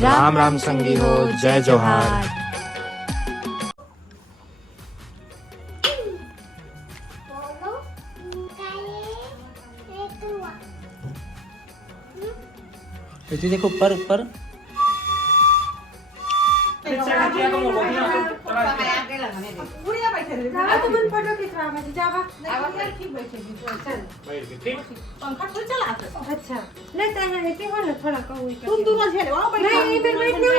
राम राम संगी हो, जय जोहार। बेटी देखो ऊपर ऊपर अच्छा लेते हैं लेते हो ना थोड़ा कहूँ तुम दोनों झेले आओ बैठो नहीं इधर बैठना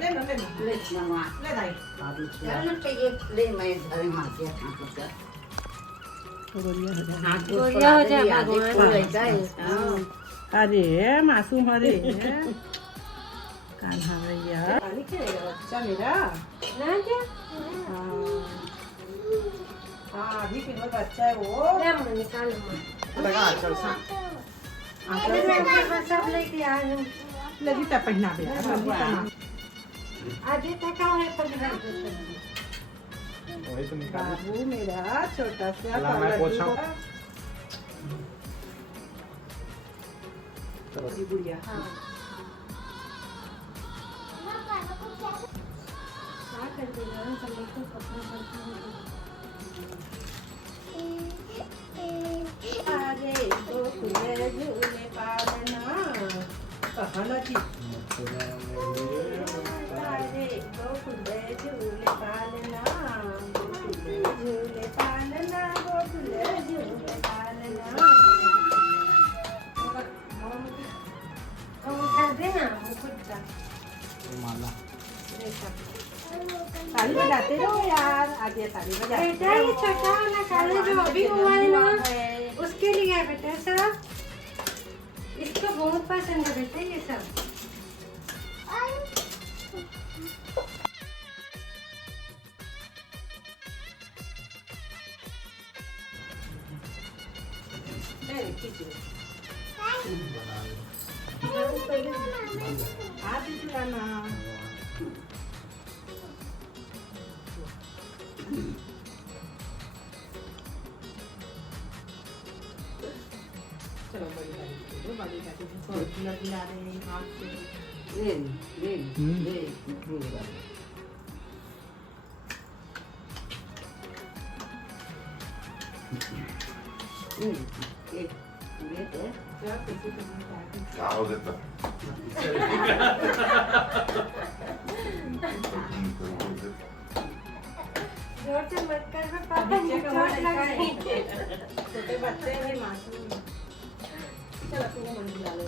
ले लो ले दाई गोरिया हो जाए भगवान अरे मासूम अरे कान्हा भैया पानी खेलेगा बच्चा मेरा ना क्या हाँ अभी फिर बच्चा है वो ले हम निकाल लो लगा चल सा अरे मैं अपने पास सब लेके आ हूँ लगी तब पहना दे आधे तक है पर वही तो निकाल। बाबू मेरा छोटा सा ला, मैं पोंछा। छोटी गुड़िया हाँ क्या कर देगा हम सब लोग तो कपड़े अरे गोकुले झूले पालना कहना जी अरे गोकुले झूले पालना गोकुले झूले पालना गोकुले झूले पालना हम कर देना वो खुद का माला ताली बजाते रहो यार आगे ताली बजाते बेटा ये छोटा वाला काला जो अभी हुआ है ना उसके लिए है बेटा सब इसको बहुत पसंद है बेटा ये सब आप ही चुराना चलो बड़ी दादी को गिला रहे हैं हाथ से क्या हो देता जोर से मत कर मैं पापा नीचे मुझे का चोट लग मन गई छोटे बच्चे भी मासूम चलो तुमको मन गिला ले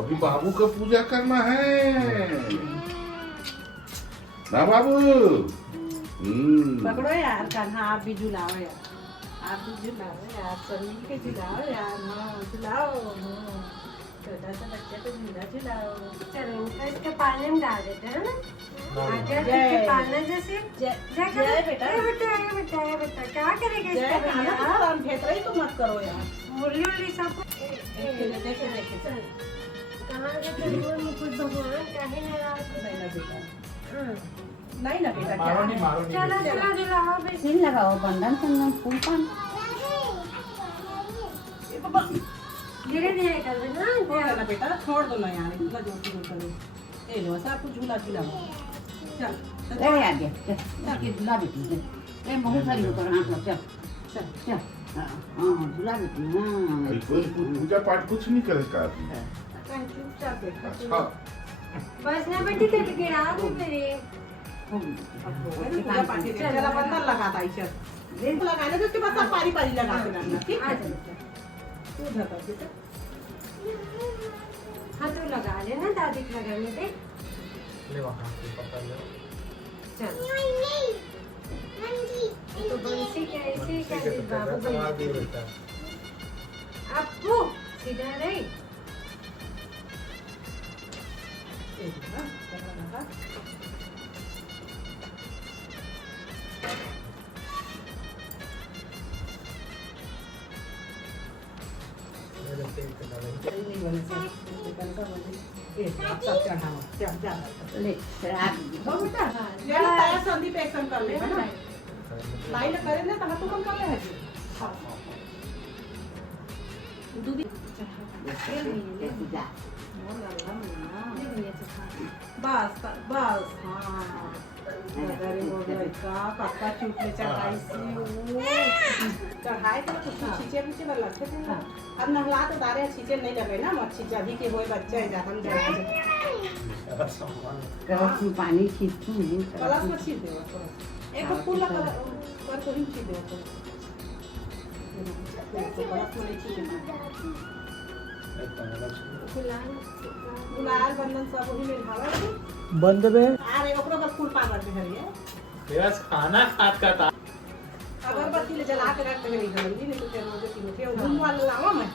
अभी बाबू का पूजा करना है ना बाबू। पकड़ो यार कान्हा आप भी झुलाओ यार आप भी झुलाओ यार सब मिल के झुलाओ यार हाँ झुलाओ हाँ छोटा सा बच्चे को झूला झुलाओ चलो इनका इसके पालने में डाल देते हैं ना आगे जय। इसके पालना जैसे जय जय बेटा ये बेटा क्या करेगा जय इसका कान्हा भैया तुम भेतरा ही तो मत करो यार मुरली उरली सब देखे देखे चल कहाँ गए थे वो मुकुट भगवान काहे नाराज नहीं ना बेटा हाँ। नहीं ना बेटा मारो नहीं, मारो नहीं। चलो चलो झुलाओ बेटा सिल लगाओ बंधन चंदन फूल पान धीरे धीरे कर देना हो गया ना बेटा छोड़ दो ना यार इतना जोर से जोर करो ए लो सब कुछ झूला झूलाओ चल ले आगे चल के झूला बेटी ए बहुत सारी होकर हाथ रख चल चल चल हाँ झूला बेटी हाँ पूजा पाठ कुछ नहीं करेगा। चुपचाप बैठो अच्छा बस ना बेटी तेरे गिरा दो मेरे पूजा पाठ चला बंधन लगाता है दिन को लगाने तो उसके बाद सब पारी पारी लगा के रहना ठीक आ है जा बेटा तू धर बेटा हाँ तो लगा लेना दादी को लगाने दे ले वहाँ से पकड़ लो। चल तो बंसी कैसे ठीक है, तो बाबू संभाल भाई दिए बेटा। आपको सीधा रही ले रात संदीप एक्शन कर ले लाइन करे ना तब तो कम कर ले बस बस हाँ अरे हो गया का पापा चुप में चढ़ाई सी चढ़ाई तो कुछ छींचे पीछे वाला रखे थे ना अब नहला तो तारे छींचे नहीं लगे ना मच्छी जभी के होए बच्चा है हम जरा कलश में पानी खींचती हूँ कलश में छींच दो एक फूल लगा पर को ही छींच दो कलश में छींच गुलाल बंधन सब वही में ढाला बंद में अरे ओकरो का फूल पावर में हरिए मेरा खाना खात का था अगरबत्ती ले जला के रख दे मेरी घर नहीं तो तेरे मुझे तीनों के घूम वाला लावा मैं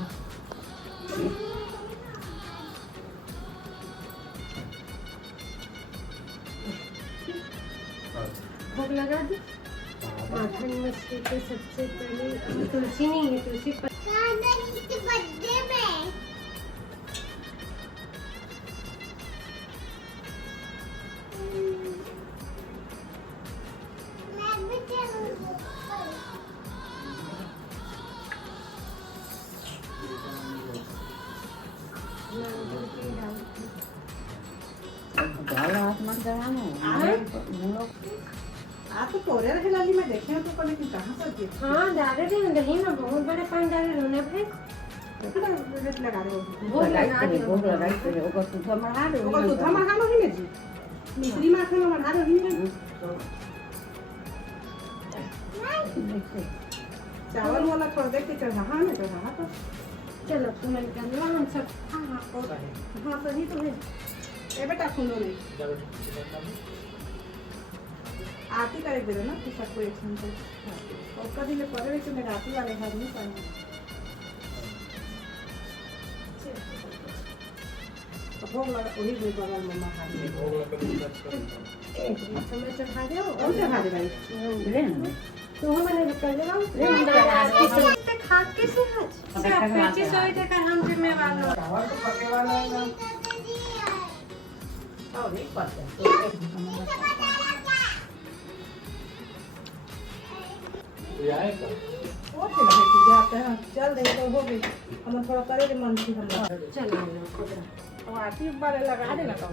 भोग लगा दी माखन मछली के सबसे पहले तुलसी नहीं है तुलसी बर्थडे में हाथ मत लगाना आप तो कोरे रहे लाली में देखे हो तो पर लेकिन कहां से दिए हाँ डाले थे ना दही में बहुत बड़े पानी डाले रोने पे रेट लगा रहे हो भोग लगा दी भोग लगाई तेरे ओकर सुधा मढ़ा दे ओकर दूध मढ़ा लो ही जी मिश्री माथे में मढ़ा दो ही चावल वाला छोड़ दे के चढ़ा हां ना चढ़ा तो चलो तुम निकल लो हम सब हां तो ही तो है ए बेटा सुनो नहीं आरती करे दे ना कि सबको एक संग और कभी ले पड़े तो मेरा आरती वाले घर नहीं पाएंगे तो भोग लगा वही भी बगल में मखा समय चढ़ा दो और चढ़ा दे भाई ले ना तो हम मैंने कर देगा ते खा कैसे आज सब पेची सोई दे कर हम जिम्मेवार लोग चावल तो पके वाला है ना और एक बात ये आएगा और चला है जाते हैं चल दे तो हो गई हम थोड़ा करे दे मन से हम चलो खुद और आरती बारे लगा देना तो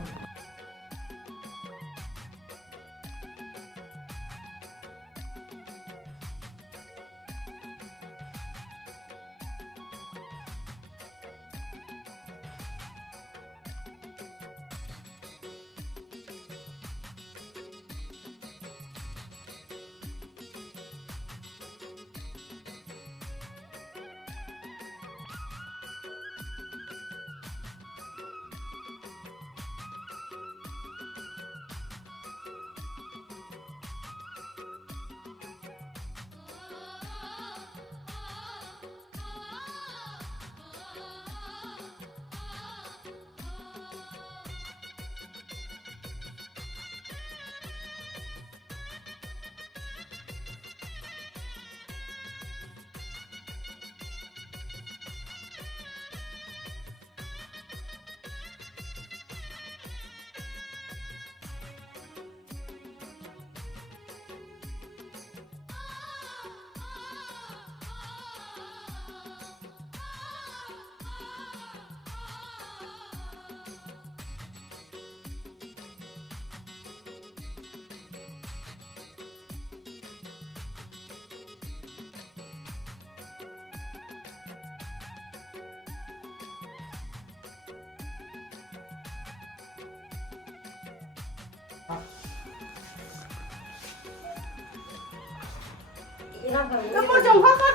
तो जंघा कर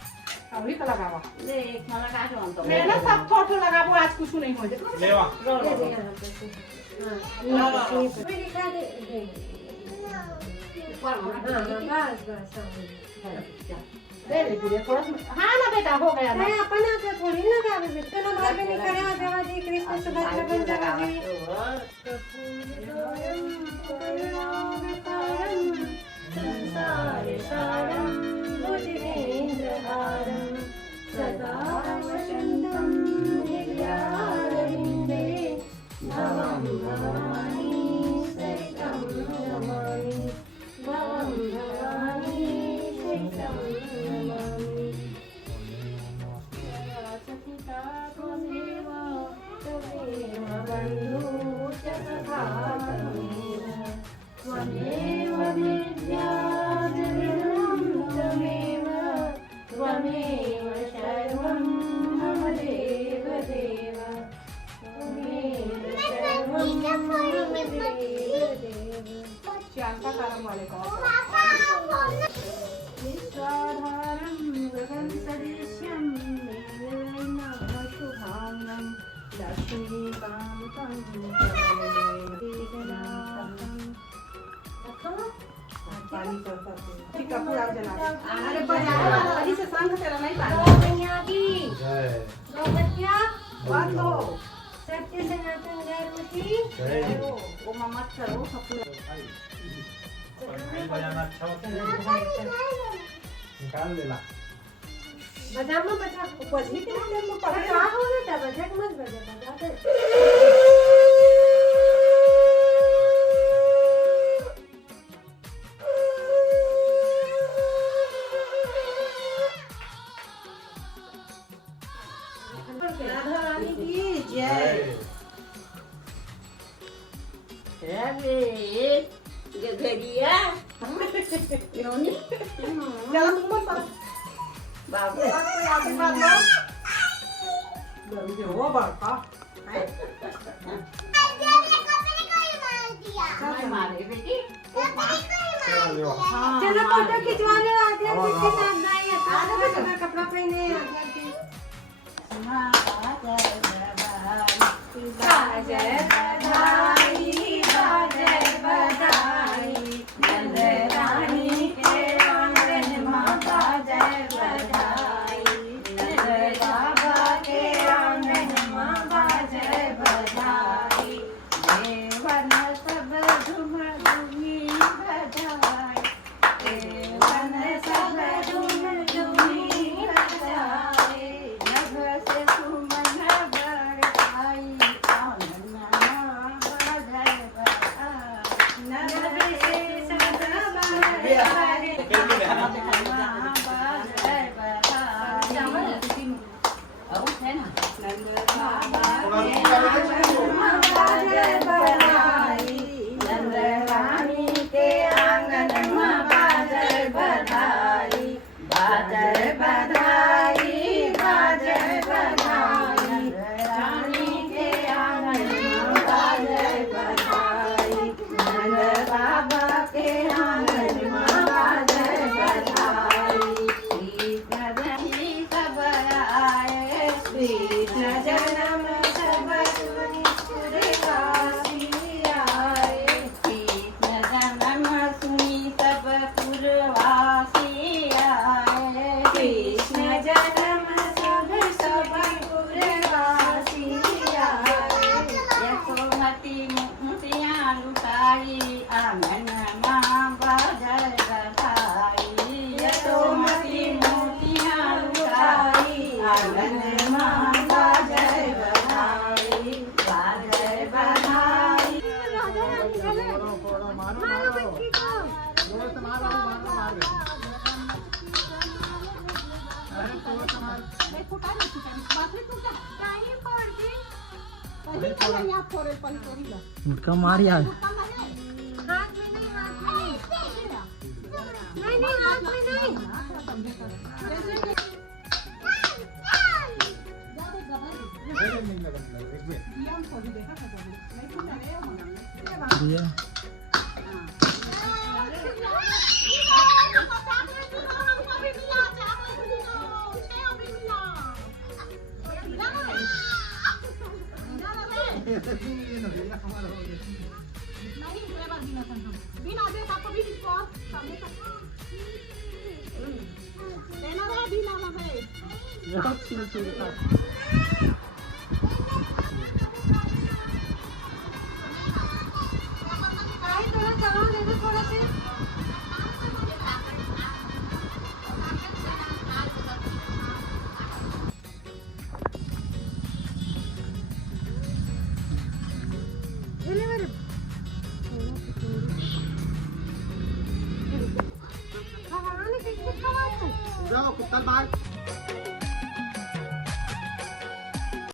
अभी का लगावा ले एक माला काटो अंत मैं ना सब फोटो लगाबो आज कुछ नहीं हो जाए ले वा दे दे यहाँ पे से हाँ कोई दिखा दे ऊपर हाँ बस बस दे ले पूरे थोड़ा हां ना बेटा हो गया ना अरे अपन तो थोड़ी लगा अभी बेटा ना बाल में नहीं करे देवा जी कृष्ण सुभद्रा बंधवा जी संसार सारं भुजगेन्द्रहारं सदा वसन्तं हृदयारविन्दे भवं भवानी सहितं नमामि भवं भवानी सहितं नमामि। देव त्वमेव सर्वं मम देव। शांताकारं वाले का विश्वाधारं गगन सदृश्यं मेघवर्णं शुभांगं लक्ष्मीकान्तं पानी चलता है कपूर आ जला अरे बजाने वाला वही से संग तेरा नहीं पानी मैया की जय गौहत्या बात लो सत्य सनातन धर्म की जय वो मत करो कपूर नहीं बजाना अच्छा होता है निकाल देला बजा मत बजा बजनी के लिए मैं पकड़ क्या हो रहा था बजा मत बजा बजा दे राधा रानी की जय गगरिया नोनी चलो तुम मत पढ़ो बाबू कोई आशीर्वाद लो जरूर हो बड़का मैं मारे बेटी चलो फोटो खिंचवाने आते हैं किसके साथ जाइए साथ कपड़ा पहने बाजय बधाई बाजय बधाई नंद रानी के आंगन मां बाजय बधाई नंद बाबा के आंगन मां बाजय बधाई देवन सब झूम झूमी बधाई देवन सब झूम झूमी बधाई नभ से सुमन बरसाई आंगन मां बाजय बधाई नभ से सदा बरसाई मां बाजय बधाई और है ना नंद बाबा के आंगन मां बाजय बधाई नंद रानी के आंगन मां बाजय बधाई बाजय बधाई बाजय बधाई रानी के आंगन मां बाजय बधाई नंद बाबा के आंगन मां बाजय बधाई कृष्ण जन्म सब आए कृष्ण जन्म सब सुनि काशी आए कृष्ण जन्म सुनि सब पुरवासी आए कृष्ण जन्म सब पुरवासी आए यशोमती मोतियाँ लुटाई आंगन मां बाजय बधाई यशोमती मोतियाँ लुटाई आंगन मां बाजय बधाई बाजय बधाई मारो बच्ची को मुटका मार यार हाथ में नहीं हाथ में नहीं नहीं हाथ में नहीं दिया बिना दे आपको भी डिस्काउंट सामने तक देना है बिना ना है